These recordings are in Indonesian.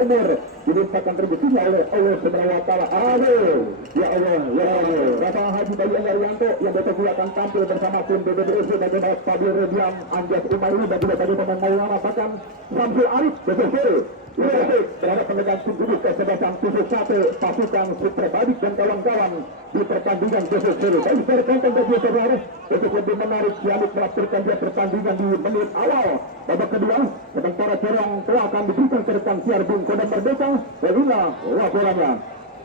umur dilimpahkan rezekinya oleh Allah Subhanahu wa taala. Amin. Ya Allah, ya Allah. Bapak Haji Bayu Arianto yang besok akan tampil bersama tim BBBS dan Bapak Fadil Rediam Anjas Umairi dan juga bagi pemain Maulana bahkan Samsul Arif besok sore. Terhadap pendegang Sudut kesebelasan 71 pasukan Sutra Badik dan kawan-kawan di pertandingan besok sore. Baik, saya tonton bagi saudara untuk lebih menarik Ciamik melaksanakan dia pertandingan di menit awal babak kedua. Sementara corong telah akan diberikan ke rekan siar Bung Kodam Merdeka. Welina laporannya.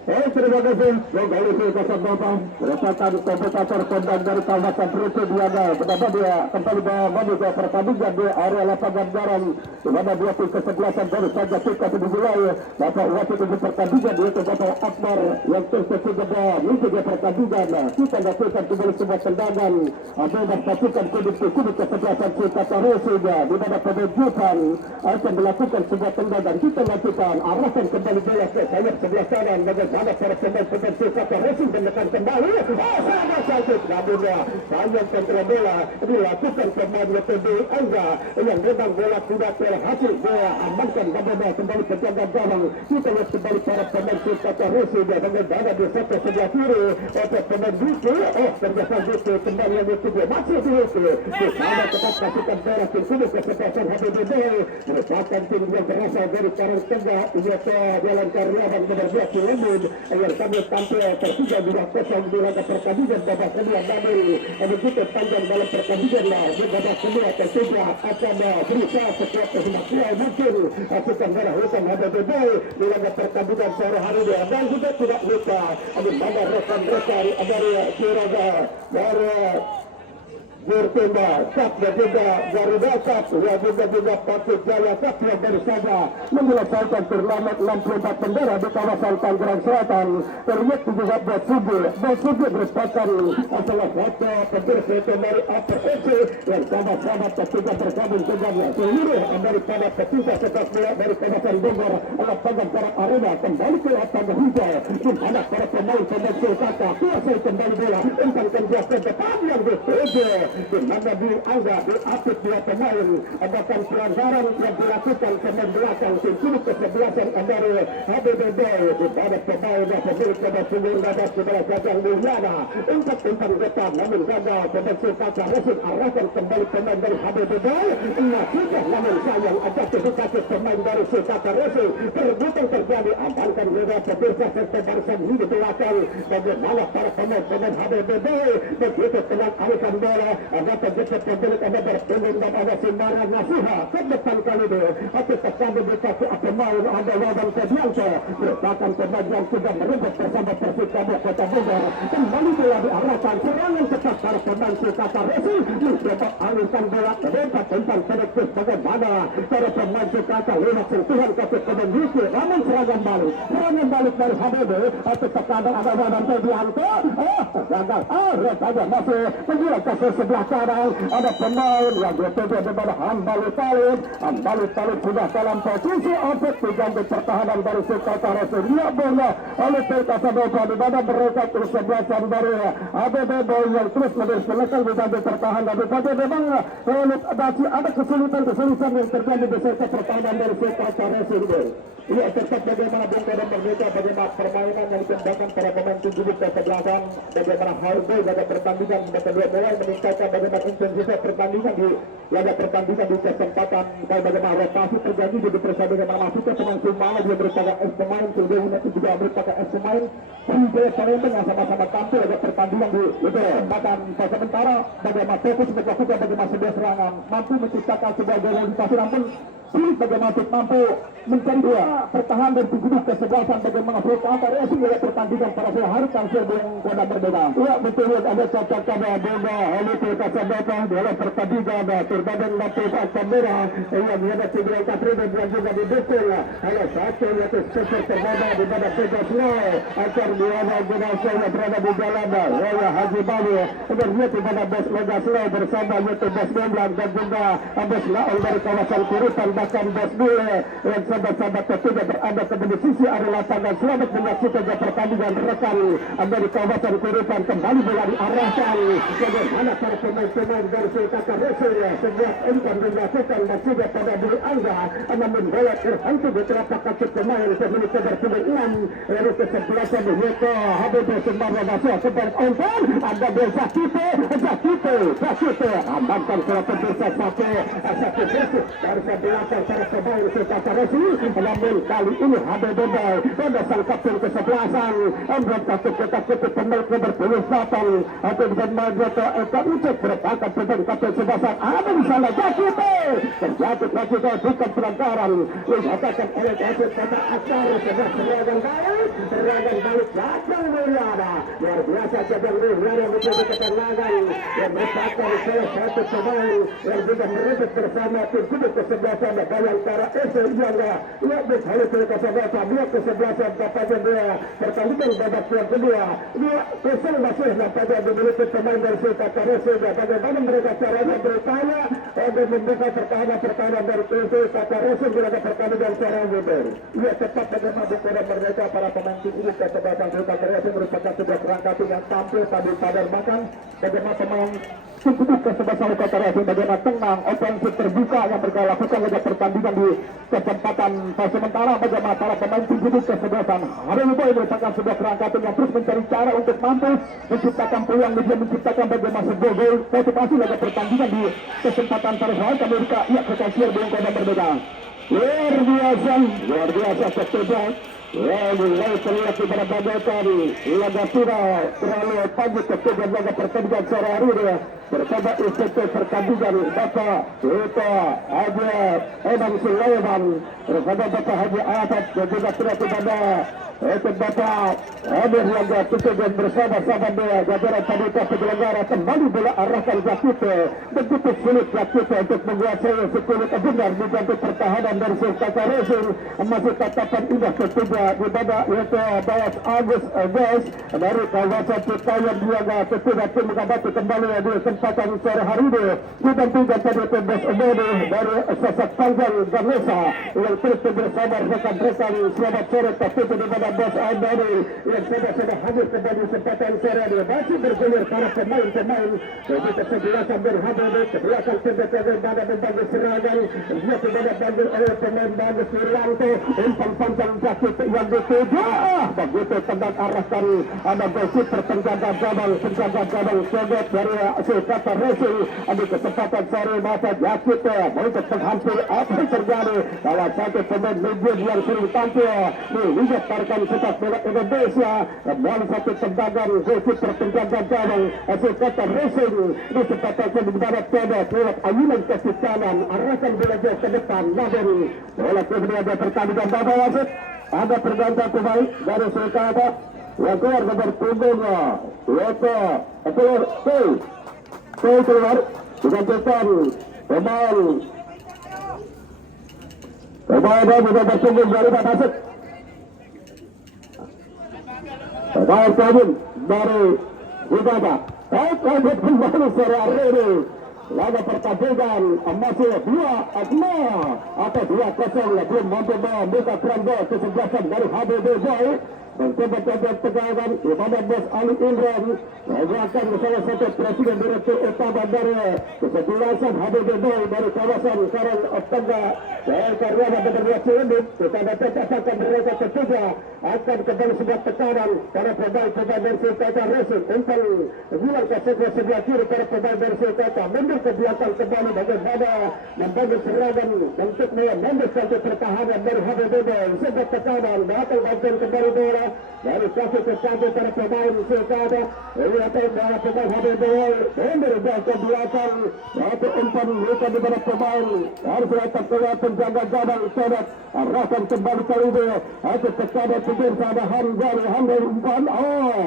Terima kasih. Kembali ke kasar Bapak merupakan kompetitor kondang dari kawasan Rutu Diana. Pertama dia kembali bawa ke pertandingan di area lapangan garam di mana dia tim kesebelasan baru saja kita dimulai. Bapak wasit di pertandingan dia Bapak Akbar yang tersedia mengikuti dia pertandingan. Kita lakukan kembali sebuah tendangan. Ada pasukan kudus kesebelasan kita Tarusinya di mana penerjukan akan melakukan sebuah tendangan. Kita lakukan arahkan kembali bola ke sayap sebelah kanan. Ada para pemain Sukata Racing menekan kembali. Sangat sakit namunnya sayang kontra bola dilakukan pemain WTB Angga yang memang bola tidak berhasil dia amankan bola kembali ke gawang gawang. Kita lihat kembali para pemain Sukata Racing yang mengendara di sektor sebelah kiri oleh pemain Duku. Ternyata Duku kembali yang itu dia masih Duku di sana tetap pasukan bola tim kudu kesempatan HBBB merupakan tim yang berasal dari Karangtengah yaitu Jalan Karyawan nomor 2 Cilembut agar kami tampil tertiga di kosong di laga pertandingan babak kedua. Namun begitu panjang dalam pertandingan di babak kedua tertiga akan berusaha sekuat semaksimal mungkin pasukan merah hutan HBBB di laga pertandingan sore hari ini. Dan juga tidak lupa ada banyak rekan-rekan dari Suraga dari Bertembak Cup dan juga Garuda Cup yang juga Patut Jaya Cup yang baru saja menyelesaikan turnamen 64 bendera di kawasan Tangerang Selatan. Terlihat juga Basugi merupakan salah satu pemirsa dari Upper FC yang sama-sama tertiga bergabung dengannya. Seluruh daripada petinja sepak bola dari kawasan Bogor lapangan para arena kembali ke lapangan hijau di mana para pemain Sulkata kuasai kembali bola entangkan dia ke depan yang berbeda di mana dianggap diapit dua pemain. Bahkan pelanggaran yang dilakukan pemain belakang tim kudu kesebelasan dari HBBB di mana pemain dan pemilik pada sumur nada sebelah Jajang Mulyana untuk umpan depan namun gagal. Pemain Sulkata Racing arahkan kembali pemain dari HBBB sudah namun sayang ada kedekatan pemain dari Sulkata Racing perebutan terjadi. Amankan juga pemirsa serta barisan di belakang bagaimana para pemain HBBB begitu tenang alihkan bola. Ada penjepit pemilik ada berpunding dan ada Simbaran Nasiha ke depan kali ini. Tapi terkandung di satu pemain ada Wawan Kedianto merupakan pemain yang sudah merebut bersama Persikabo Kota Bogor. Kembali bola diarahkan serangan cepat para pemain Sulkata Racing mencoba alihkan bola lewat tentang sedikit bagaimana para pemain Sulkata lewat sentuhan kaki pemain Wiki namun serangan balik dari HBB. Tapi terkadang ada Wawan Kedianto gagal. Saja masih menjual ke sebelah kanan ada pemain yang bertujuan kepada Hambali Talib sudah dalam posisi objek diganti pertahanan dari Sulkata Racing. Dia bola oleh Sulkata Boba di mana mereka terus sebelasan dari HBBB yang terus menekan diganti pertahanan. Tapi memang ada kesulitan yang terjadi di sektor pertahanan dari Sulkata Racing. Ia tetap bagaimana Bung Kodam Merdeka, bagaimana permainan yang dikembangkan para pemain tim kudu kesebelasan, bagaimana harga pada pertandingan kedua mulai meningkatkan bagaimana intensitas pertandingan di laga pertandingan di kesempatan bagaimana rotasi terjadi di persaingan masuknya pemain Sumala dia merupakan pemain kemudian itu juga merupakan pemain tiga Palembang yang sama-sama tampil laga pertandingan di kesempatan sementara bagaimana fokus melakukan bagaimana sebuah serangan mampu menciptakan sebuah gol yang dipasir namun bagaimana mampu mencari dua pertahanan dan kudu kesebelasan bagaimana Sulkata Racing dalam pertandingan pada sore hari tampil Bung Kodam Merdeka. Ya betul ada cacat bola oleh Sulkata Boba dalam pertandingan turnamen lapangan kamera yang ada tiga kategori yang juga didukung oleh satu yaitu super termoda di mana Pegas Low akan diawal generasi yang berada di jalan Raya Haji Bawi dan yaitu mana Bos Pegas Low bersama yaitu Bos Gemlan dan juga Bos Laul dari kawasan Kurutan silakan bos dulu yang sahabat-sahabat ketiga berada di sisi area lapangan. Selamat menyaksikan pertandingan rekan dari kawasan Kuripan. Kembali bola diarahkan bagaimana para pemain-pemain dari Sulkata Resul sebuah umpan dilakukan dan sudah pada diri Anda namun bola terhenti di telapak kaki pemain pemilik nomor 6 dari kesebelasan Yoko Habib Sembara Basya sebar umpan ada Desa Kite amankan selatan Desa satu bersih dari sebelakang para pemain Sulkata Resul. Namun kali ini Habib pada sang kapten kesebelasan satu kita pemilik nomor 28 atau dengan Majoto Eka Ucek berpakat pemain kapten sebelasan ada di sana terjadi bukan pelanggaran dikatakan oleh wasit kata Akar sebuah serangan balik Jateng Mulyana luar biasa Jateng Mulyana menjadi ketenangan yang merupakan salah satu pemain yang juga merebut bersama tim kudu kesebelasan Bayangkara SC yang berhasil ke kesebelasan dia kesebelasan pada dia pertandingan babak yang kedua dia kesel masih pada dimiliki pemain dari Sulkata Resul. Bagaimana mereka caranya bertanya dan membuka pertahanan dari Sulkata Resul bila pertandingan secara mundur. Ia tetap bagaimana bukan mereka para pemain tim ini kesebelasan Sulkata Resul merupakan sebuah kerangka yang tampil pada makan bagaimana pemain tim kesebelasan Sulkata Resul bagaimana tenang ofensif terbuka yang mereka lakukan pada pertandingan di kesempatan sementara bagaimana para pemain tim kesebelasan Habib merupakan sebuah kerangka yang terus mencari cara untuk mampu menciptakan peluang dan menciptakan bagaimana sebuah gol motivasi laga pertandingan di kesempatan terbaik Amerika. Ia kekasih belum kena berbeda luar biasa tertebak mulai terlihat di pada bagian laga tidak terlalu pagi ketika laga pertandingan sore hari ini bersama inspektur pertandingan Bapak Luta Haji Eman Sulaiman bersama Bapak Haji Atat dan juga tidak pada Bapak Amir yang tutup dan bersama-sama dia jajaran panitia penyelenggara kembali bola arahkan Jakite. Begitu sulit Jakite untuk menguasai sekulit benar di bantu pertahanan dari Sulkata Resul. Masih tatapan indah ketiga di babak yaitu Bayas Agus Ges dari kawasan Citayan Biaga ketiga tim mengabati kembali di kesempatan sore hari ini didampingkan tadi Bos Omodi dari Sasak Panjang Ganesa yang terus bersama rekan-rekan selamat sore tapi di mana Bos Andari yang sudah hadir kembali kesempatan sore ini masih bergulir para pemain jadi kesebelasan berhadir kesebelasan tim pada membangun serangan dia tidak bangun oleh pemain bagus Wirlanto umpan panjang Jakit yang dituju begitu tendang arahkan ada gosip penjaga gabal sogot dari Sulkata Resul di kesempatan sore masa Jakit untuk menghampiri apa yang terjadi salah satu pemain medium yang sering tampil di Liga Tarkan Sepak Bola Indonesia melalui satu tendangan gosip penjaga gabal Sulkata Resul di kesempatan sore di barat Tebet lewat ayunan kaki kanan arahkan bola jauh ke depan namun bola kemudian ada pertandingan babak wasit ada pergantian pemain dari Sulkata yang keluar nomor punggungnya yaitu keluar digantikan pemain nomor punggung dari Batasik pemain Kevin dari Uganda kembali sore hari ini laga pertandingan masih 2-0 atau 2-0 belum mampu membuka keranjang kesebelasan dari HBB Boy mencoba tegangan di pada Bos Ali Imran mengajarkan salah satu presiden direktur utama dari kesebelasan HBB Boy dari kawasan Karang Tengah karena berreaksi ini kita dapat katakan mereka ketiga akan kembali sebuah tekanan para pemain dari Sulkata Resul umpan bulan ke sebelah kiri para pemain dari Sulkata mundur ke belakang kembali bagaimana membangun serangan untuk membesar pertahanan dari HBB Boy sebuah tekanan datang bagian kembali bola dari kaki ke kaki para pemain Sulkata ini akan para pemain HBB Boy mundur ke belakang satu umpan luka di mana pemain harus datang ke penjaga gawang Tebet arahkan kembali kali ini atau kepada pemirsa ada Hamdan umpan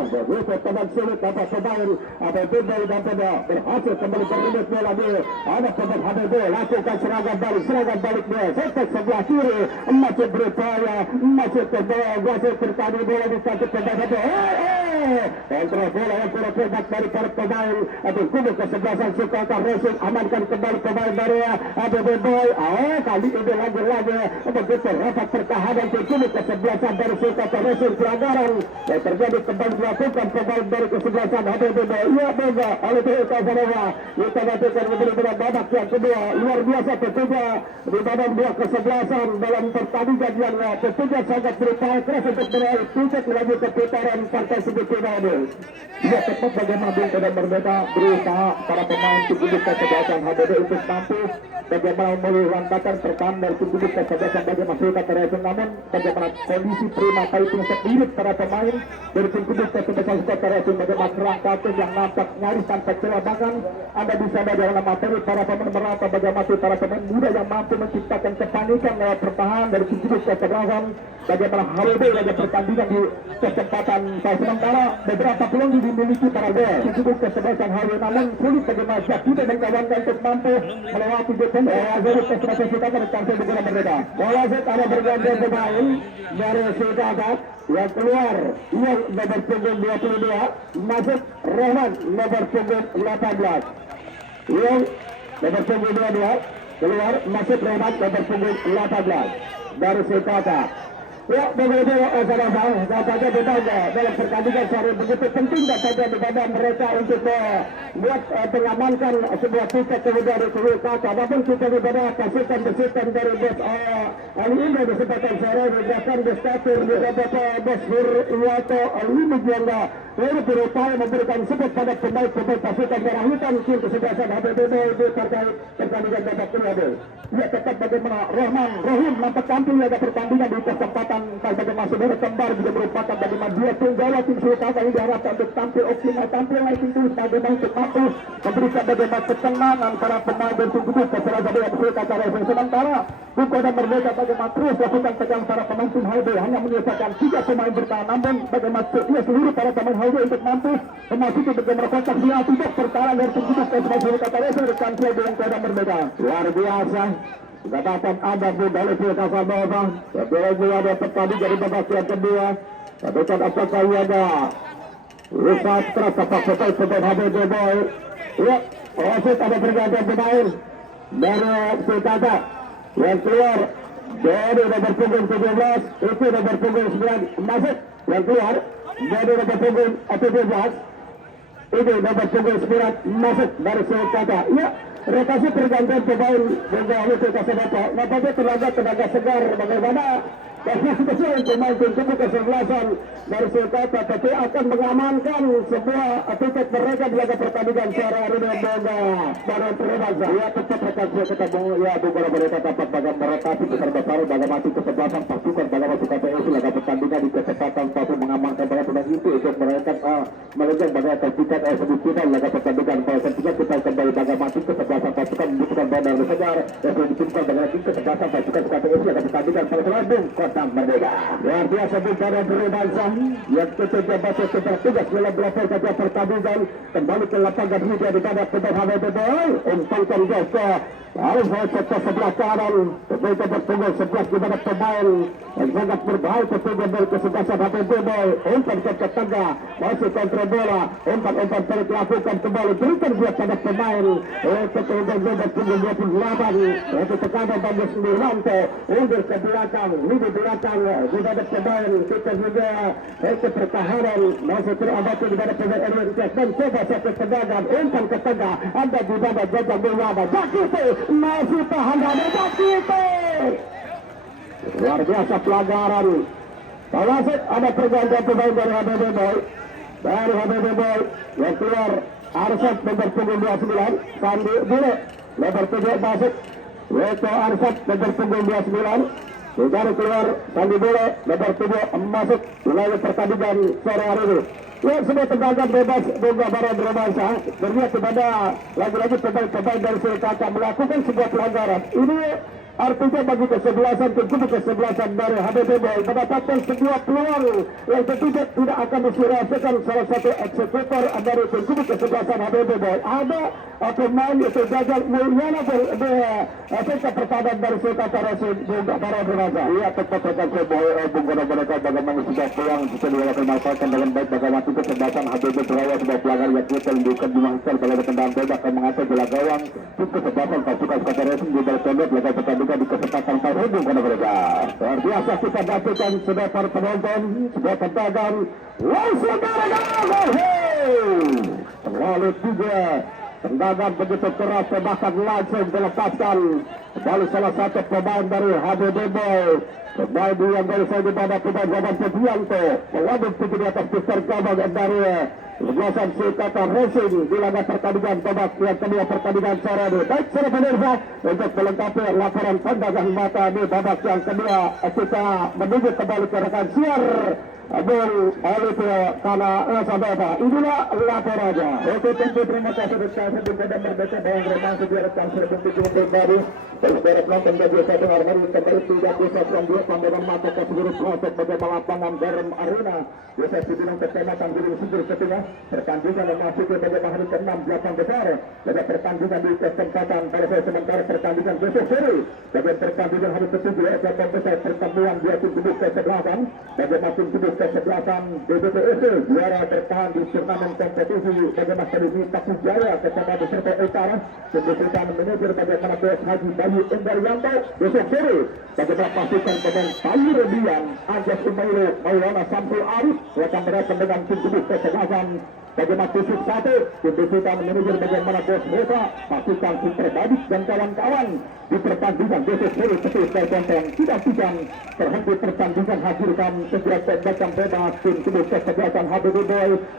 begitu teman sulit apa pemain HBB Boy dan berhasil kembali terlibat bola dia ada pemain HBB lakukan serangan balik dia sepak sebelah kiri masih berupaya masih ke bawah wasit pertandingan bola disangkut ke bawah. Kontrol bola yang kurang hebat dari para pemain. Kubu kesebelasan Sultan Racing amankan kembali pemain dari ABB Boy. Kali ini lagi-lagi begitu rapat pertahanan kubu kesebelasan dari Sultan Racing. Pelanggaran yang terjadi kembali dilakukan pemain dari kesebelasan ABB Boy. Ia bega oleh Tito Zanova. Kita nantikan benar-benar babak yang kedua. Luar biasa tentunya di babak dua kesebelasan dalam pertandingan yang tentunya sangat berupaya keras untuk meraih tiket lagi ke putaran partai semifinal ini. Ia tepat bagaimana dan berbeda berusaha para pemain kubu kesebelasan HBD untuk mampu bagaimana melantangkan pertahanan dari kubu kesebelasan bagi masyarakat Racing. Namun bagaimana kondisi prima fighting sendiri para pemain dari kubu kesebelasan Racing bagaimana kerangka yang nampak nyaris tanpa celah. Bahkan Anda bisa bagaimana materi para pemain merata bagaimana para pemain muda yang mampu menciptakan kepanikan lewat pertahanan dari kubu kesebelasan. Bagaimana HBD lagi pertandingan di kesempatan sementara beberapa peluang dimiliki para kubu kesebelasan HBD. Namun sulit bagaimana kita dan kawan-kawan untuk mampu melewati jadi kesempatan kita bertampil dengan berbeda. Bola set ada berganti pemain dari Sultan yang keluar yang nomor punggung 22 masuk Rahman nomor punggung 18 yang nomor punggung 22 keluar masuk Rahman nomor punggung 18 dari Sultan. Ya, bagaimana sama-sama saja berbeda dalam pertandingan sehari begitu penting saja kepada mereka untuk buat mengamankan sebuah tiket kemudian dari kata. Walaupun kita berbeda pasukan dari bos Ali Indah di kesempatan sore bahkan bos Tatur juga Bapak Bos Hirwato Alimi Juanda lalu berupaya memberikan support pada pemain-pemain pasukan merah hitam tim kesebelasan HBD di terkait pertandingan babak kedua. Ya, tetap bagaimana Rahim nampak tampil pada pertandingan di kesempatan bagaimana saudara kembar juga merupakan bagaimana dua tunggal tim Sultan ini diharapkan untuk tampil optimal, tampil lagi itu bagaimana untuk mampu memberikan bagaimana ketenangan para pemain dan kubu kesebelasan yang Sultan Racing. Sementara Buko dan Merdeka bagaimana terus lakukan tegang para pemain tim HB hanya menyelesaikan 3 pemain bertahan. Namun bagaimana seluruh para pemain HB untuk mampu memasuki bagaimana kontak final tidak pertahanan dari kubu kesebelasan Sultan Racing dengan Buko dan Merdeka. Luar biasa. Katakan ada budal itu kasar bawah. Setelah ada pertandingan dari babak yang kedua. Katakan apakah ada rusak keras sepak sepak pemain HBD Boy. Ya, wasit ada pergantian pemain dari Sultata yang keluar dari nomor punggung 17 itu nomor punggung 9 masuk yang keluar dari nomor punggung 17 ini nomor punggung 9 masuk dari Sultata. Ya, rotasi pergantian pemain dengan itu kasabata. Nampaknya tenaga segar bagaimana khususnya pemain tim kubu kesebelasan dari Sultata tapi akan mengamankan sebuah tiket mereka di laga pertandingan sore hari ini para perbangsa. Ya, tetap rekan saya ketemu ya beberapa mereka dapat bagaimana merotasi besar-besar bagaimana kesebelasan pasukan bagaimana KPS laga pertandingan di kesempatan satu mengamankan bagaimana itu untuk mereka melakukan bagaimana tiket semifinal laga pertandingan pada ketika kita kembali bagaimana kesebelasan pasukan membutuhkan bandar segar yang ditunjukkan bagaimana kesebelasan pasukan KPS laga pertandingan pada Bandung Kota Merdeka. Luar biasa bukan berbangsa yang ketiga baca bertugas dalam melaporkan saja pertandingan kembali ke lapangan hujan di pada pemain HBD Boy umpankan jasa harus ke sebelah kanan berbeda bertunggal 11 di mana pemain yang sangat berbahaya tentunya dari kesebelasan HBD Boy umpan ke tengah masih kontrol bola umpan tarik lakukan kembali berikan dia pada pemain kemudian bertunggal 28 itu tekanan bagus di lantai undur ke belakang di belakang juga ada pemain kita juga ke pertahanan masih terabati di mana pemain Erwin Cek dan coba satu tendangan umpan ke tengah ada di mana jaga Mulwana Jakite masih tahan ada Jakite luar biasa pelanggaran wasit ada pergantian pemain dari HBD Boy yang keluar Arsat nomor punggung 29 Sandi Bule nomor 7 masuk Weto Arsat nomor punggung 29 dari keluar Sandi Bule nomor 7 masuk wilayah pertandingan sore hari ini. Ya, semua tendangan bebas bunga barat berbangsa berlihat kepada lagi-lagi pemain-pemain dari Sultata melakukan sebuah pelanggaran. Ini Artinya bagi kesebelasan dari HBBB mendapatkan sebuah peluang yang tentunya tidak akan disirasakan salah satu eksekutor dari kubu kesebelasan HBBB. Ada pemain itu Gagal Mulyana ketika pertahanan dari Sultan Rasul para Raja. Iya, tepat rekan Bung mereka bagaimana sudah peluang bisa dimanfaatkan dengan baik bagaimana kesebelasan HBBB Surabaya sebuah pelanggar yang kita bukan dimaksud kalau kendaraan bebas akan mengatur bola gawang kesebelasan pasukan Sultan Rasul di balik tembok laga pertandingan di kesempatan terhubung kepada mereka. Luar biasa kita dapatkan sudah para penonton sudah tertagan langsung terlalu juga tendangan begitu keras bahkan langsung dilepaskan dari salah satu pemain dari HBBB. Pemain yang dari saya di pada pemain Gaban Subianto mewaduk tinggi di atas Mister Gabang dari Kesebelasan Sultan Racing di laga pertandingan babak yang kedua pertandingan sore ini. Baik saudara pemirsa, untuk melengkapi laporan pandangan mata di babak yang kedua kita menuju kembali ke rekan siar Bung Olivia karena Sababa. Inilah laporannya. Oke, tentu terima kasih bersama dengan merdeka Bang Remang sejarah transfer bentuk baru. Saudara penonton dan biasa dengar mari kembali 3-2 pandangan mata ke seluruh pelosok bagaimana lapangan Garam Arena. Biasa dibilang kecamatan Gunung Sindur Setengah. Pertandingan memasuki bagaimana hari ke-6 belakang besar. Pada pertandingan di kesempatan pada sementara pertandingan besok sore. Pada pertandingan hari ke-7 belakang besar pertemuan dua tim kubu kesebelasan. Bagaimana tim kubu kesebelasan BBTSC juara bertahan di turnamen kompetisi bagaimana ini Tapi Jaya Kecamatan Serta Utara. Kemudian manajer bagaimana BS Haji Bayu Endaryanto besok sore. Bagaimana pasukan pemain Bayu Redian Anjas Umairo Maulana Samsul Arif akan berhadapan dengan tim kubu kesebelasan bagaimana tusuk satu. Kemudian manajer bagaimana bos mereka pasukan Super Badik dan kawan-kawan di pertandingan besok sore seperti tertonton tidak bisa terhenti pertandingan hadirkan segera tembakan bebas tim kubu kesebelasan HBBB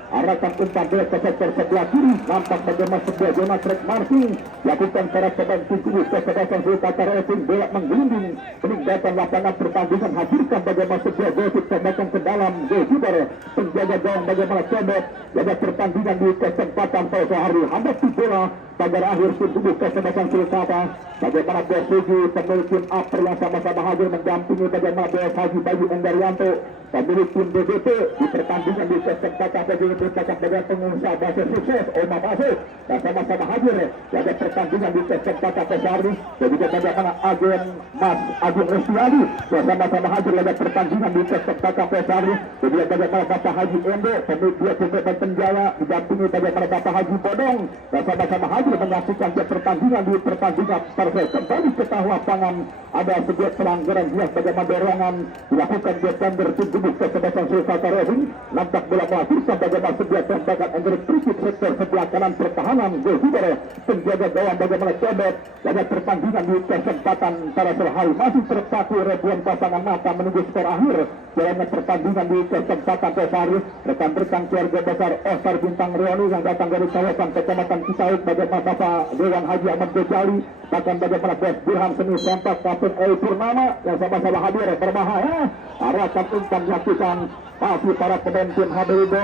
arahkan umpan bola ke sektor sebelah kiri nampak bagaimana sebuah zona track marking lakukan para pemain tim kubu kesebelasan Sultan Racing bola menggelinding meninggalkan lapangan pertandingan hadirkan bagaimana sebuah gosip tembakan ke dalam goalkeeper penjaga gawang bagaimana cobot jaga pertandingan di kesempatan pada hari hadapi bola pagar akhir tim kubu kesebelasan Sultan bagaimana Bosugi pemilik tim April yang sama-sama hadir mendampingi bagaimana BS Haji Bayu Endaryanto pemilik tim BBT di pertandingan di kesempatan bagaimana berkata bagaimana pengusaha Basir sukses Oma Basir dan sama-sama hadir pada pertandingan di kesempatan Pesari dan juga bagaimana agen Mas Agung Restiali sama-sama hadir pada pertandingan di kesempatan Pesari dan juga bagaimana Bapak Haji Endo pemilik dua tim penjara didampingi bagaimana Bapak Haji Bodong dan sama-sama hadir menyaksikan pertandingan di pertandingan kembali ke tahu lapangan ada sebuah pelanggaran jelas bagaimana dorongan dilakukan di tender tim kubu kesebelasan Sultan Racing nampak bola melahirkan bagaimana sebuah tembakan Andrew Trikit sektor sebelah kanan pertahanan goalkeeper penjaga gawang bagaimana cobot pada pertandingan di kesempatan pada sore hari masih terpaku ribuan pasangan mata menunggu skor akhir jalannya pertandingan di kesempatan Pesari rekan-rekan keluarga besar Oscar Bintang Rioni yang datang dari kawasan kecamatan Cisauk bagaimana Bapak Dewan Haji Ahmad Gojali bahkan bagaimana Bos Burhan Seni Sempak Kapten El Purnama yang sama-sama hadir berbahaya arahkan umpan dilakukan pasti para pemain tim HBBB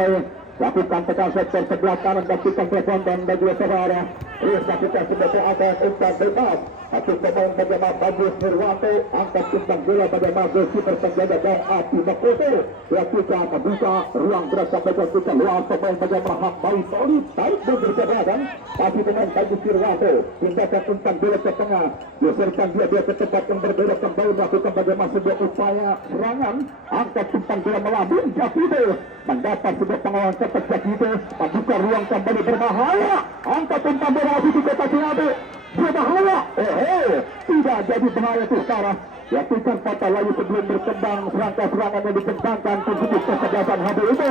lakukan tekan sektor sebelah kanan lakukan penonton dan juga saudara terus lakukan sebagai atas umpan bebas Hakim pemain bagaimana Bagus Nirwanto angkat umpan bola bagaimana goalkeeper penjaga dan Ati Makoto lakukan membuka ruang gerak sampai ke luar pemain bagaimana Hak Bayi Solid tarik dan berjalan pasti pemain Bagus Nirwanto pindahkan umpan bola ke tengah geserkan dia ke tempat yang berbeda kembali melakukan bagaimana sebuah upaya serangan angkat umpan bola melambung Japido mendapat sebuah pengawasan cepat Japido membuka ruang kembali berbahaya angkat umpan bola di kota Ciabe berbahaya tidak jadi bahaya itu sekarang lakukan patah layu sebelum berkembang serangka serangan yang dikembangkan tujuh kesebelasan HBBB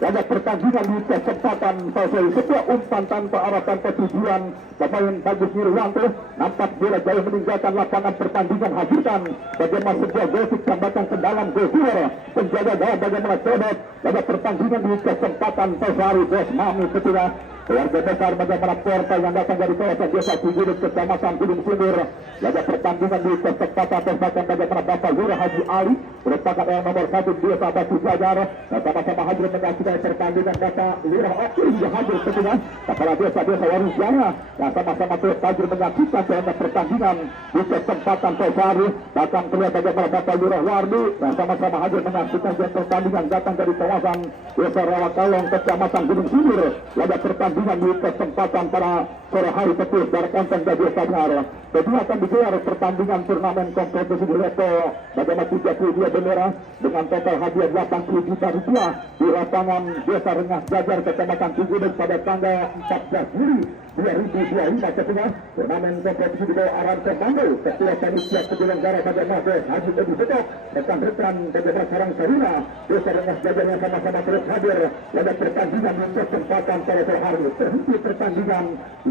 pada pertandingan di kesempatan selesai sebuah umpan tanpa arah tanpa tujuan pemain Bagus Nirwanto nampak bola jauh meninggalkan lapangan pertandingan hadirkan bagaimana sebuah gosip tambahkan ke dalam goalkeeper penjaga gawang bagaimana cobot pada pertandingan di kesempatan Pesari Bos Mami ketika keluarga besar bagaimana Porta yang datang dari kawasan desa Cigudeg kecamatan Gunung Sindur. Laga pertandingan di kesempatan tersebut bagaimana Bapak Lurah Haji Ali merupakan yang nomor 1 desa Batu Jajar. Sama-sama hadir menyaksikan pertandingan Bapak Lurah Haji yang hadir tentunya kepala desa-desa Warisjaya yang sama-sama terus hadir menyaksikan pertandingan di kesempatan Tosari. Datang terlihat bagaimana Bapak Lurah Wardi yang sama-sama hadir menyaksikan pertandingan datang dari kawasan desa Rawakalong kecamatan Gunung Sindur. Laga pertandingan di kesempatan para sore hari petis dari konten dari Sanyar. Kedua akan digelar pertandingan turnamen kompetisi di level bagaimana 32 bendera dengan total hadiah 80 juta rupiah di lapangan desa Rengas Jajar kecamatan Cigudeg pada tanggal 14 Juli 2025 ketika turnamen kompetisi di bawah arahan Komando Ketua Panitia Penyelenggara bagaimana Haji Edi Setok rekan-rekan bagaimana Sarang Sarina desa Rengas Jajar yang sama-sama terus hadir pada pertandingan di kesempatan pada sore hari. Terhenti pertandingan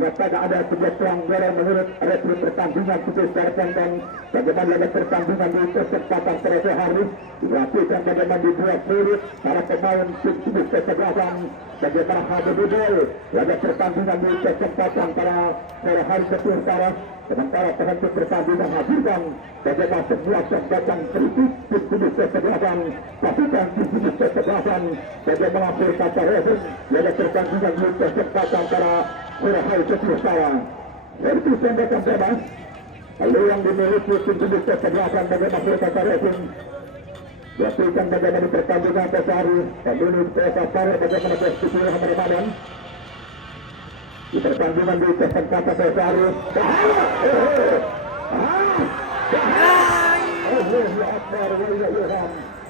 tidak ada sebuah pelanggaran menurut referee pertandingan putus dari tonton bagaimana laga pertandingan di kesempatan pada sore hari dilakukan bagaimana dibuat sulit para pemain tim tubuh kesebelasan bagaimana Habibudol laga pertandingan di kesempatan pada sore hari utara sementara penentu pertandingan hadirkan bagaimana sebuah datang kritik tim tubuh kesebelasan pasukan tim tubuh kesebelasan bagaimana berkata referee laga pertandingan di kesempatan pada sore hari utara. Itu tembakan bebas lalu yang dimiliki tim tubuh kesebelasan bagaimana berkata referee dilakukan bagaimana pertandingan Tosari pemilu Tosari bagaimana posisi Ramadan di pertandingan di kesempatan Tosari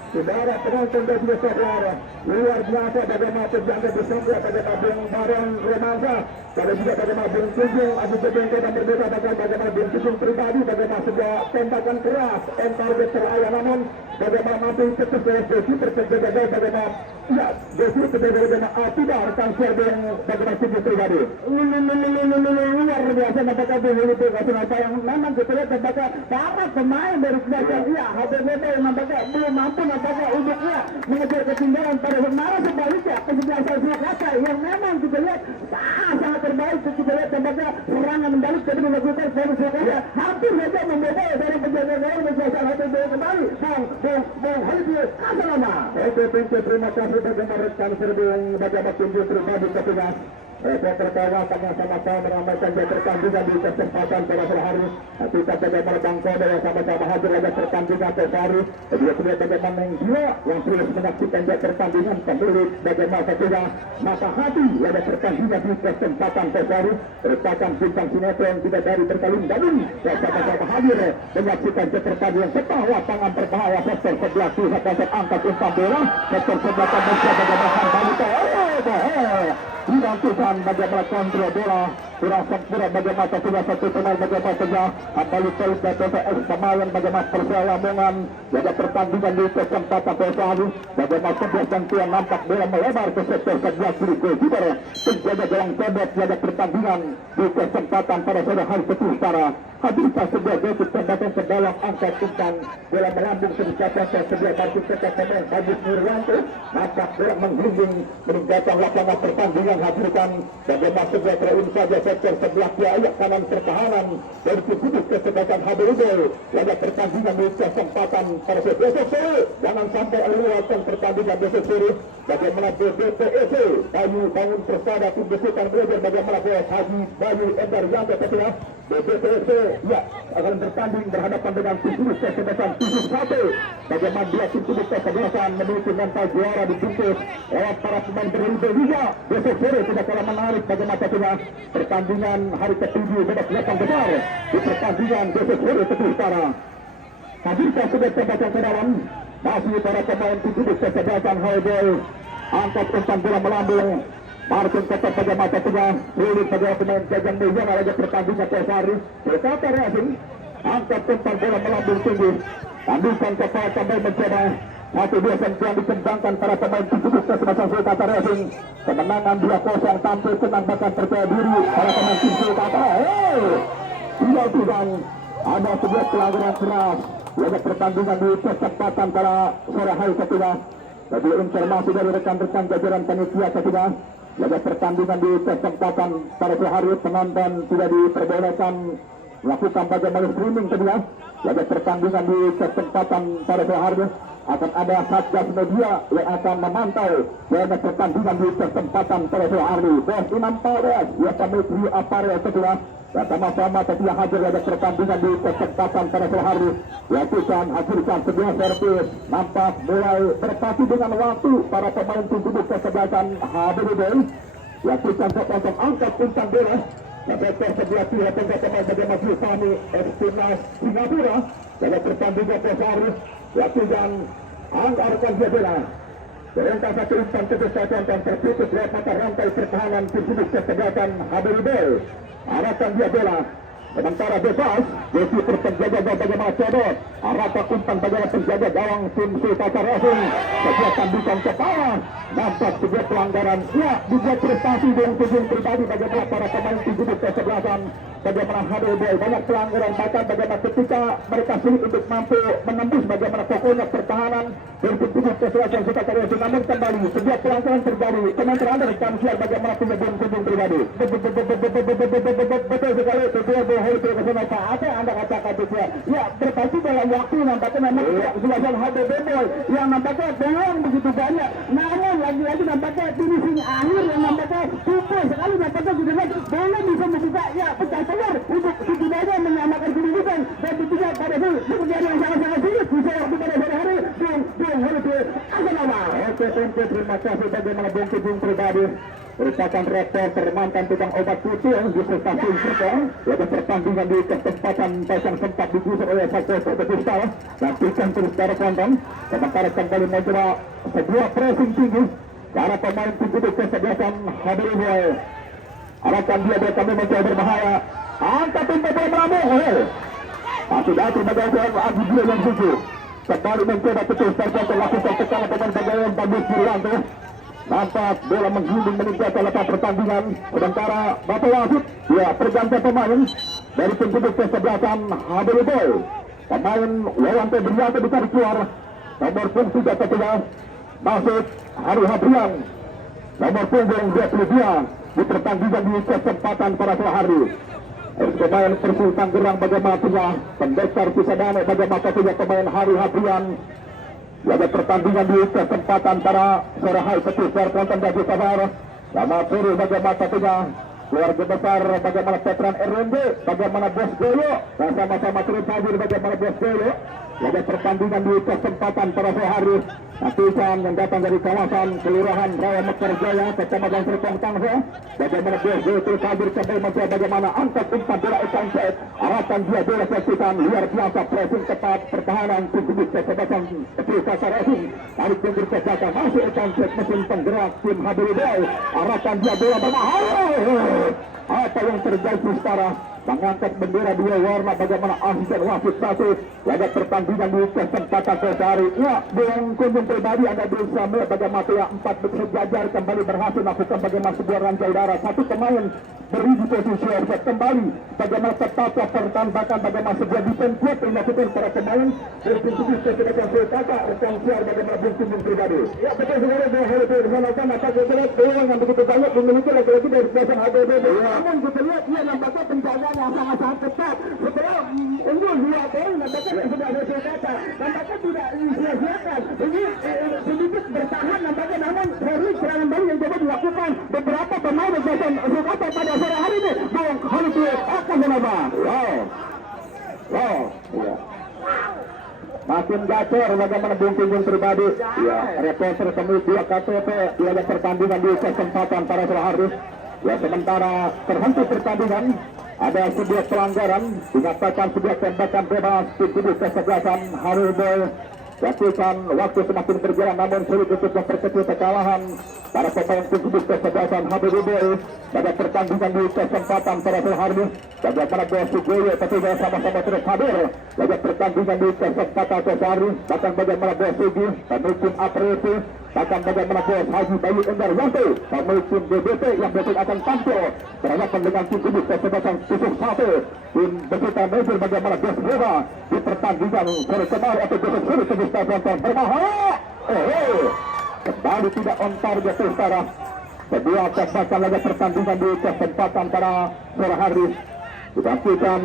saudara penonton dan saudara luar biasa bagaimana terjangkau bersama pada Bung Barang Romansa pada juga bagaimana Bung Tunjung Abu Jebengko dan berbeda bagaimana Bung Tunjung pribadi bagaimana sebuah tembakan keras on target terayah namun bagaimana mampu tetap Desi terjaga bagaimana ya Desi bagaimana tidak rekan Serbeng bagaimana Tunjung pribadi luar biasa nampaknya Bung itu apa yang memang kita lihat nampaknya para pemain dari sebagian iya HBBB yang nampaknya belum mampu nampaknya untuknya mengejar ketinggalan pada sebenarnya sebaliknya kesebelasan Surakarta yang memang kita lihat sangat terbaik kita lihat nampaknya serangan membalik tapi dilakukan dari Surakarta hampir saja membobol dari penjaga gawang menjelaskan HBBB kembali Bung Halibius Asalama. Oke terima kasih bagaimana rekan Serbeng bagaimana Tunjung pribadi ketika pertama sama-sama meramaikan pertandingan di kesempatan pada sore hari. Nanti bagaimana Bang Koda yang sama-sama hadir laga pertandingan Tosari. Dia sudah bagaimana Menggila yang terus menyaksikan pertandingan pemilik bagaimana ketika mata hati laga pertandingan di kesempatan Tosari. Merupakan bintang sinetron tidak dari berkalung-galung yang sama-sama hadir menyaksikan pertandingan setelah lapangan berbahaya sektor sebelah pihak pasar angkat umpan bola sektor sebelah Malaysia bagaimana Balita dilakukan bagaimana kontrol bola kurang sempurna bagaimana sudah satu pemain bagaimana saja kembali terus BPS Semayan bagaimana Persela Lamongan jaga pertandingan di kesempatan Tosari bagaimana sebuah sentuhan nampak bola melebar ke sektor sebelah kiri goalkeeper penjaga gawang tembok jaga pertandingan di kesempatan pada sore hari utara hadirkan sebuah gol tembakan ke dalam angka umpan bola melambung tercapai sebelah marking tekan pemain Bagus Nurwanto nampak bola menggelinding meninggalkan lapangan pertandingan hadirkan bagaimana sebuah terakhir saja sektor sebelah kiri kanan pertahanan dari Kudus kesempatan Habibudol laga pertandingan di kesempatan pada besok sore jangan sampai lewatkan pertandingan besok sore bagaimana BPPEC Bayu Bangun Persada tim besukan belajar bagaimana bola Haji Bayu Endar Yanto ketika BPPEC ya akan bertanding berhadapan dengan tim Kudus kesempatan 7-1 bagaimana dua tim Kudus kesebelasan memiliki mental juara dibungkus oleh para pemain berliga besok sore tidak kalah menarik bagaimana ketika pertandingan hari ke-7 babak 8 besar di pertandingan besok sore utara hadirkan sudah tembakan ke dalam masih para pemain tim Kudus kesebelasan Highball angkat umpan bola melambung marking tetap bagaimana ketika sulit bagaimana pemain Jajang Mejana laga pertandingan Tosari berkata racing angkat umpan bola melambung tinggi tandukan kepala sampai mencoba satu dua sentuhan dikembangkan para pemain Kudus kesebelasan Sulkata Racing kemenangan 2-0 tampil senang bahkan percaya diri para pemain tim Sulkata tidak ada sebuah pelanggaran keras laga pertandingan di kesempatan pada sore hari ketiga bagi informasi dari rekan-rekan jajaran panitia ketiga Laga pertandingan di kesempatan pada hari penonton tidak diperbolehkan melakukan bagaimana streaming tadi ya. Laga pertandingan di kesempatan pada hari akan ada satgas media yang akan memantau laga pertandingan di kesempatan pada hari. Bos Imam Paulus ya kami di aparel kedua dan sama-sama setia hadir laga pertandingan di kesempatan pada hari. Lakukan hasilkan sebuah servis nampak mulai berpati dengan waktu para pemain tim duduk kesebelasan HBD. Lakukan sepotong angkat umpan bola. Sampai sebelah kiri tengah pemain bagi Mas Yusani Timnas Singapura dalam pertandingan hari. Lakukan angkat dia bola. Perintah satu umpan kebesaran dan terputus lewat mata rantai pertahanan tim duduk kesebelasan HBD. Arahkan dia bola. Sementara bebas, Desi penjaga bagaimana cedot. Arahkan umpan bagaimana penjaga gawang tim Sultan Racing. Sebuah tandukan kepala. Nampak sebuah pelanggaran. Ya, dibuat prestasi dengan tujuan pribadi bagaimana para pemain tim duduk kesebelasan. Bagaimana HBD banyak pelanggaran bahkan bagaimana ketika mereka sulit untuk mampu menembus bagaimana kokohnya pertahanan tim duduk kesebelasan Sultan Racing. Namun kembali sebuah pelanggaran terjadi. Komentar Anda rekan siar bagaimana punya tujuan pribadi. Betul sekali kedua itu bersama Pak Ate Anda katakan itu ya berpacu dalam waktu nampaknya memang suasana HBD Boy yang nampaknya belum begitu banyak, namun lagi-lagi nampaknya finishing akhir yang nampaknya super sekali nampaknya sudah boleh bisa membuka ya pecah telur untuk setidaknya menyamakan kedudukan dan ketiga pada pekerjaan yang sangat-sangat sulit bisa waktu pada sore hari Oke, terima kasih bagaimana Bung pribadi merupakan reporter mantan tukang obat kucing di stasiun Serpong. Laga pertandingan di kesempatan pasang sempat digusur oleh Sakoso Betustal. Nantikan terus para penonton. Sementara kembali mencoba sebuah pressing tinggi para pemain tim duduk kesebelasan HBD. Arahkan dia biar kami mencoba berbahaya. Angkat umpan bola meramu. Hati-hati bagaimana Adi Dia yang tuju. Kembali mencoba terus terjatuh lakukan tekanan pemain bagaimana bagus Purwanto. Nampak bola menggiling meninggalkan lepas pertandingan. Sementara Bapak Wasit ya pergantian pemain dari tim duduk kesebelasan HBD. Pemain Wawan Febrianto ditarik keluar. Nomor punggung 3 masuk Hari Habrian. Nomor punggung 22 di pertandingan di kesempatan para hari. Pemain Persib Tangerang bagaimana punya Pendekar Pisadane bagaimana punya pemain Hari Habrian. Laga pertandingan di kesempatan para sore hari petisar konten bagi kabar. Selamat sore bagaimana punya keluarga besar bagaimana Petran RND bagaimana Bos Goyo dan sama-sama terus hadir bagaimana Bos Goyo. Laga pertandingan di kesempatan pada sore hari. Nantikan yang datang dari kawasan Kelurahan Rawa Mekar Jaya, Kecamatan Serpong Tangsa. Bagaimana Bos Goyo terus hadir sampai mencoba bagaimana angkat umpan bola ikan set. Arahkan dia bola saksikan luar biasa pressing ketat pertahanan tim duduk kesebelasan Sultan Racing. Tarik mundur ke belakang masuk ikan set mesin penggerak tim HBD. Arahkan dia bola berbahaya. Apa yang terjadi sekarang? Mengangkat bendera dua warna bagaimana asisten wasit satu. Laga pertandingan di kesempatan sehari. Ya, dengan kunjung pribadi Anda bisa melihat bagaimana pihak 4 bersejajar kembali berhasil melakukan bagaimana sebuah rantai udara. Satu pemain beri di posisi offset kembali. Bagaimana tertata pertambakan bagaimana sebuah defense kuat yang dilakukan para pemain. Dari tim tujuh kesempatan Sultata rekan siar bagaimana kunjung pribadi. Ya, betul sekali dua hal itu disalahkan maka kita lihat peluang yang begitu banyak dimiliki lagi-lagi dari kesempatan HBD. Namun kita lihat dia nampaknya penjagaan yang sangat-sangat ketat. Setelah unggul 2 poin nampaknya sudah ada Sultata. Nampaknya tidak disia-siakan. Ini sedikit bertahan nampaknya namun seri serangan balik yang coba dilakukan beberapa pemain kesempatan Sultata pada sore hari ini. Bung Halidu akan menambah. Wow. Ya. Makin gacor bagaimana Bung Kunjung pribadi. Ya, reporter kami 2 KTP di ada pertandingan di kesempatan para sore hari. Ya, sementara terhenti pertandingan ada sebuah pelanggaran dinyatakan sebuah tembakan bebas tim duduk kesebelasan HBD. Lakukan waktu semakin berjalan namun sulit untuk memperkecil kekalahan para pemain tim duduk kesebelasan HBD pada pertandingan di kesempatan pada sore hari. Bagaimana Bos Sugoyo tapi sama-sama terus hadir pada pertandingan di kesempatan sore hari. Bahkan bagaimana Bos Sugi pemimpin Apresi, bahkan bagaimana Bos Haji Bayu Endar Yanto pemimpin DBT yang besok akan tampil berhadapan dengan tim duduk kesebelasan khusus 1 tim beserta major bagaimana Bos Boba di pertandingan sore kemarin atau besok sore kesempatan berbahaya. Kembali tidak on target sekarang. kedua kesempatan laga pertandingan di kesempatan para sore hari. Dibantukan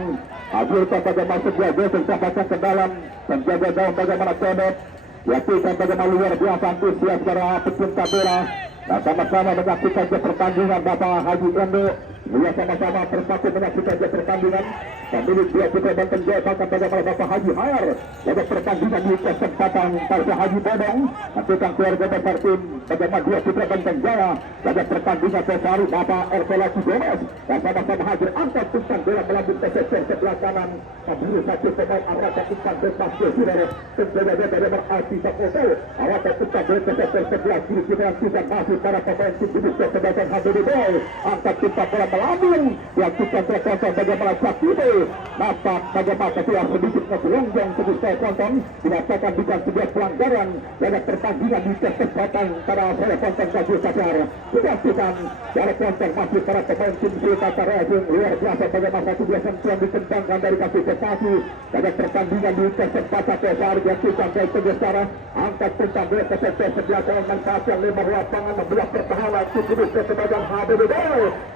hadirkan pada masuk dia Jason Capacan ke dalam penjaga gawang bagaimana Tebet. Diaktifkan bagaimana luar biasa antusias para pecinta bola. Nah, sama-sama menyaksikan pertandingan Bapak Haji Endo. Dia sama-sama bersatu menyaksikan pertandingan. Pemilik dia kita Banten Jaya bahkan bagaimana Bapak Haji Hayar. Laga pertandingan di kesempatan Parsa Haji Bodong. Nantikan keluarga besar tim bagaimana dia kita Banten Jaya. Laga pertandingan sehari Bapak Ervelasi Gomez. Dan sama-sama hadir angkat tumpan bola melanjut ke sektor sebelah kanan. Kabur satu pemain arahkan tumpan bebas ke saudara. Penjaga dari berarti Sakoto. Arahkan tumpan bola ke sektor sebelah kiri. Kita langsungkan masuk para pemain tim duduk ke sebelah HDD Boy. Angkat tumpan bola melambung. Dilakukan terkosong bagaimana Sakito. Nampak bagaimana keluar sedikit ngelonjong sedikit konten. Dirasakan bukan sebuah pelanggaran. Laga pertandingan di kesempatan para saya konten Gajul Sadar. Dilakukan dari konten masih para pemain tim Sultan Rajin luar biasa bagaimana satu biasa yang dikembangkan dari kasih prestasi. Laga pertandingan di kesempatan besar dilakukan dari Tegasara. Angkat tumpan bola ke sektor sebelah kanan manfaatkan lebar lapangan membelah pertahanan cukup ke sebagian HDD.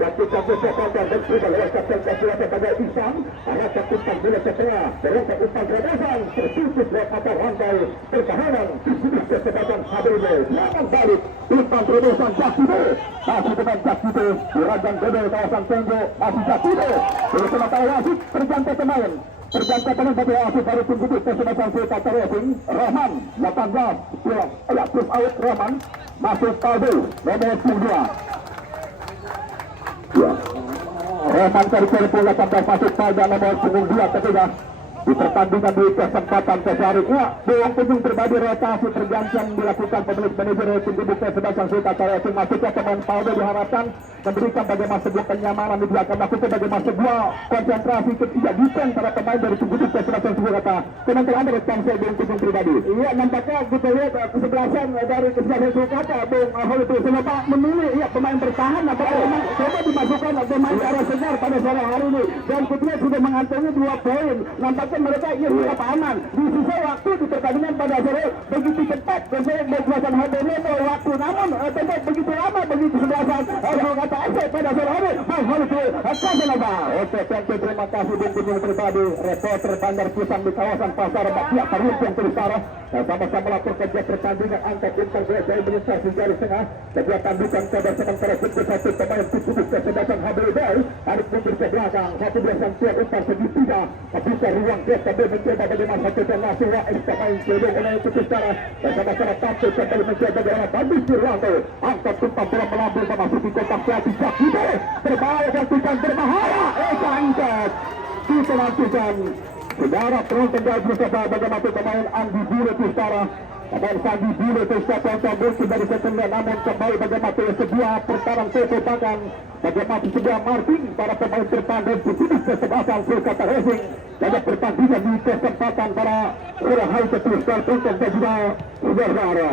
Dilakukan kesempatan dan sudah lewat sektor sebagai Isam. Arah tumpan bola setelah berangkat umpan gerakan tertutup lewat atas rantai pertahanan cukup ke sebagian HDD. Serangan balik umpan terobosan Jakito. Masih dengan Jakito dirajang gede kawasan Tenggo masih Jakito. Bersama para wasit terjangkau pemain. Terjangkau pemain bagi wasit baru tunggu ke sebagian Sultan Racing. Rahman 18 pulang terus out Rahman masuk Kalbu nomor 2. Ya. Rahman dari pula 18 masuk pada nomor punggung 2 ketiga di pertandingan di kesempatan seharusnya bohong penjung terbagi rotasi pergantian dilakukan pemilik manajer tim dibuka sebagian Sultan Racing masuknya pemain Paldo diharapkan memberikan bagaimana sebuah kenyamanan di belakang melakukan bagaimana sebuah konsentrasi ketiga defense para pemain dari tim dibuka sebagian Sultan komentar Anda tentang saya bohong penjung pribadi. Iya nampaknya kita lihat kesebelasan dari kesebelasan Sultan bohong hal itu kenapa memilih ya pemain bertahan apakah memang coba dimasukkan pemain arah segar pada sore hari ini dan kita sudah mengantongi 2 poin nampaknya mereka ingin tetap aman di sisa waktu di pertandingan pada sore begitu cepat dan saya berkuasa HDD waktu namun tempat begitu lama bagi kesebelasan kata saya pada sore hari hal itu kasalaba. Oke terima kasih Bung pribadi reporter Bandar Pisang di kawasan Pasar Bakiak Parunjang Terutara sama-sama melaporkan pertandingan angkat intervensi dari menyesal sejari tengah kegiatan bukan kabar sementara satu pemain tutup kesebelasan HDD harus mundur ke belakang satu biasa siap umpan segitiga bisa ruang KTB mencoba bagaimana satu tenasi Wa'id pemain kedua oleh Terutara bersama-sama tampil kembali mencoba bagaimana Bandung Sirwanto angkat tumpan bola melambung memasuki kotak jati Jakito berbahaya dan tujuan berbahaya angkat kita langsungkan saudara penonton dari bersama bagaimana pemain Andi Bule Terutara pemain Sandi Bule Terutara mungkin dari setengah namun kembali bagaimana sebuah pertarungan kesepakan bagaimana sebuah marking para pemain terpandang di kesebelasan Sultan Racing pada pertandingan di kesempatan para Surahai Teruskan untuk dan juga saudara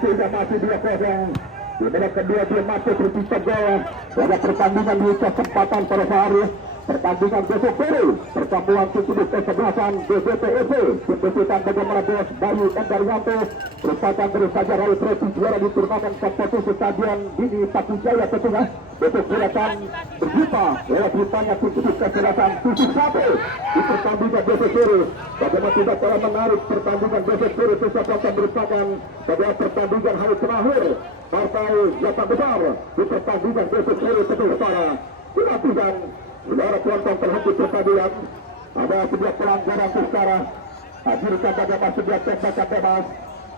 tidak masih 2-0 di menit kedua dia masuk tercipta gol pada pertandingan di kesempatan pada hari pertandingan besok baru pertemuan tujuh kesebelasan BCTEC keputusan bagaimana bos Bayu Endaryanto merupakan terus saja raih trofi juara di turnamen kompetisi stadion Dini Patujaya Ketengah besok akan berjumpa lewat rupanya tujuh kesebelasan 7-1 di pertandingan besok baru bagaimana tidak telah menarik pertandingan besok baru kesempatan merupakan pada pertandingan hari terakhir partai Jatah Besar di pertandingan besok baru Ketengah dilakukan saudara penonton terhenti pertandingan ada sebuah pelanggaran secara hadirkan bagaimana sebuah tembakan bebas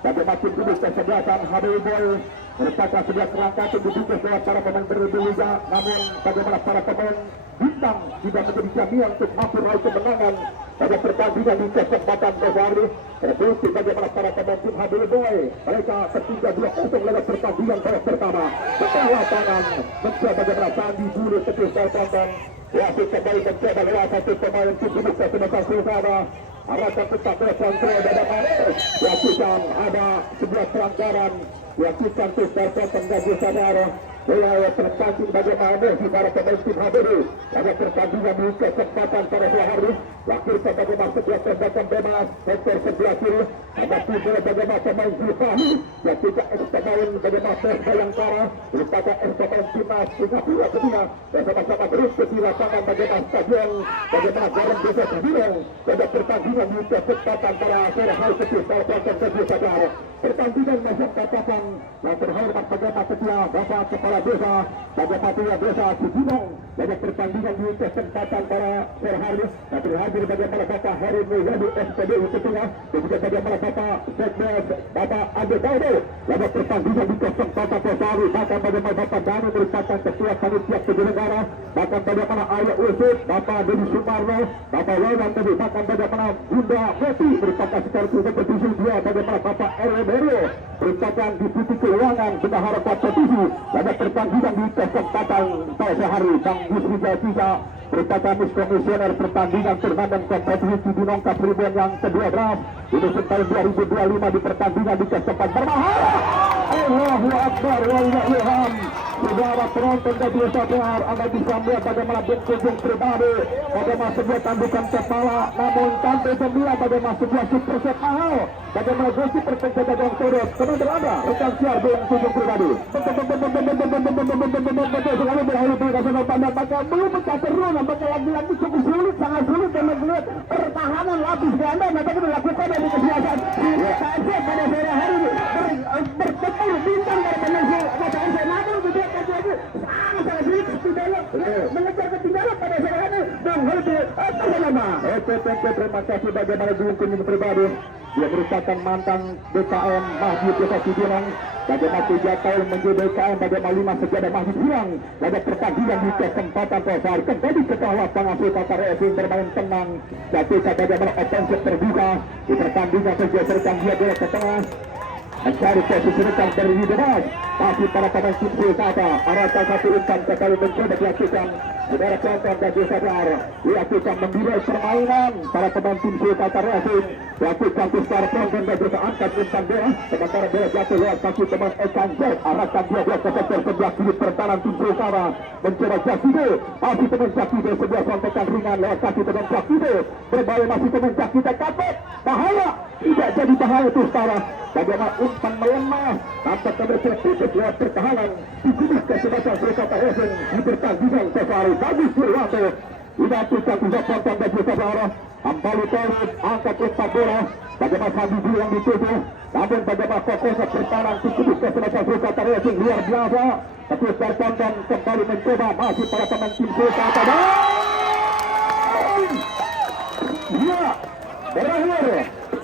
bagaimana tim duduk kesebelasan HDD Boy merupakan sebuah kerangka tim duduk lewat para pemain berliga namun bagaimana para pemain bintang tidak menjadi jaminan untuk mampu meraih kemenangan pada pertandingan di kesempatan besar terbukti bagaimana para pemain tim HDD Boy mereka tertinggal 2-0 lewat pertandingan babak pertama setelah lapangan mencoba bagaimana Sandi Bule Teruskan wasit kembali mencoba lewat satu pemain tim duduk kesebelasan Sultan arahkan tetap kontrol dada Mares dilakukan ada sebuah pelanggaran dilakukan Sultan Gajul Sadar mulai pertandingan bagaimana di para pemain tim HDD pada pertandingan di kesempatan pada hari lakukan bagaimana sebuah tembakan bebas sektor sebelah kiri ada tiga bagaimana pemain Zulfahmi yang tidak eksternal bagaimana Bayangkara merupakan eksternal timnas Singapura kedua dan sama-sama terus ke lapangan bagaimana stadion bagaimana Garam Desa Cibinong pada pertandingan di kesempatan antara Serhal Kecil Salpasang Kecil Sadar pertandingan masyarakat katakan yang terhormat bagaimana ketua Bapak Kepala Desa bagaimana ketua Desa Cibinong pada pertandingan di kesempatan para Serhal dan terhadir bagaimana Bapak Heri Mulyadi SPDU ketua dan juga bagaimana Bapak Sekdes Bapak Ade Daudo pada pertandingan di kesempatan Pesari bahkan bagaimana Bapak Dani merupakan ketua panitia penyelenggara bahkan bagaimana Ayah Usut Bapak Dedi Sumarno Bapak Wawan tadi bahkan bagaimana Bunda Meti merupakan secara kompetisi dua bagaimana Bapak Erwin merupakan Deputi Keuangan Bendahara Kompetisi pada pertandingan di kesempatan Pesari Bang Yusri Jatiga merupakan komisioner pertandingan turnamen kompetisi Cibinong Kapriben yang ke-12 ini tahun 2025 di pertandingan di kesempatan berbahaya. Allahu Akbar wallahul saudara penonton dari SPR Anda bisa melihat bagaimana bentuk pribadi bagaimana sebuah tandukan kepala namun sampai sembilan bagaimana sebuah super set mahal bagaimana gosi perpencahan yang turut teman berada rekan siar bentuk pribadi sekali berhasil berkasih pandang maka belum mencapai ruang maka lagi-lagi cukup sulit sangat sulit karena melihat pertahanan lapis ganda maka dilakukan dari kesiasan saya pada sore hari ini bertemu bintang dari pemenang saya namun juga sangat sulit mengejar ketinggalan pada sore hari dan lebih lama. Terima kasih bagaimana kunjung pribadi dia merupakan mantan BKM Mahdi Desa Cibinong bagaimana 3 tahun menjadi BKM bagaimana 5 sejadah Mahdi hilang pada pertandingan di kesempatan Pesar kembali ke lapangan Sultan Racing bermain tenang jadi bagaimana offensive terbuka di pertandingan tergeserkan dia bola ke tengah mencari posisi rekan dari bebas tapi para pemain tim Sultata arah satu umpan sekali mencoba dilakukan saudara penonton dan sadar dilakukan membilai permainan para pemain tim Sultata Racing dilakukan besar penonton dan bisa angkat umpan bola sementara bola jatuh lewat kaki teman Ekan Jet arahkan dia ke sektor sebelah kiri pertahanan tim Sultata mencoba Jakido masih teman Jakido sebuah sontekan ringan lewat kaki teman Jakido berbahaya masih teman Jakido kapet bahaya tidak jadi bahaya itu sekarang bagaimana umpan melemah nampak kebersihan putus lewat pertahanan dikubis ke sebagian Sultata Racing di pertandingan Safari bagus Surwanto dilakukan tidak kontak dan Safari kembali turun angkat umpan bola bagaimana Habibi yang ditutup namun bagaimana fokusnya pertahanan dikubis ke sebagian Sultata Racing luar biasa tapi Sarkonton kembali mencoba masih para pemain tim Sultata dan ya berakhir